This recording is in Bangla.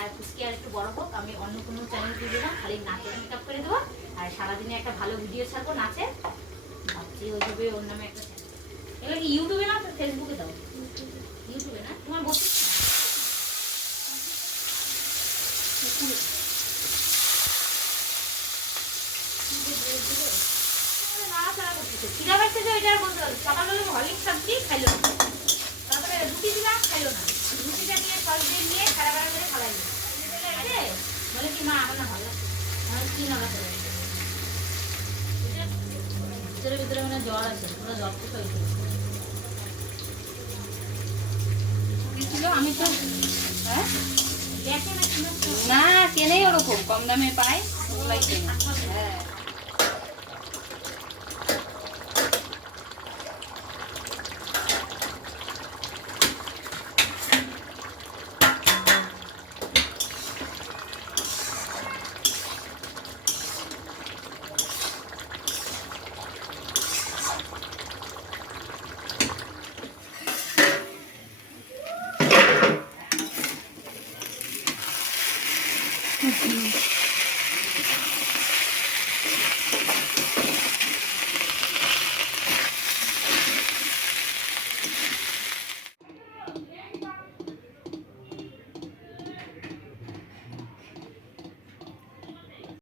আর পুচকি আর একটু বড় হোক, আমি অন্য কোনো চ্যানেল দিয়ে দিলাম, খালি নাচের মেকআপ করে দেবো আর সারাদিনে একটা ভালো ভিডিও ছাড়বো নাচের। ভাবছি ওইভাবে ওর নামে একটা চ্যানেল। এবার কি ইউটিউবে না ফেসবুকে দাও? ইউটিউবে না, তোমার বসে সকালবেলা হরলিক্স সবজি খাইলো না, তারপরে রুটি দিলাম খাইলো না, রুটিটা নিয়ে সস দিয়ে নিয়ে খারাপ করে খাওয়াইলো। বলে কি মা আমার না ভালো লাগছে, আমার কি না করে ভিতরে ভিতরে মানে জ্বর আছে, পুরো জ্বর থেকে হয়েছিল। আমি তো না কেনেই ওরকম কম দামে পাই, ওগুলাই কেনে। হ্যাঁ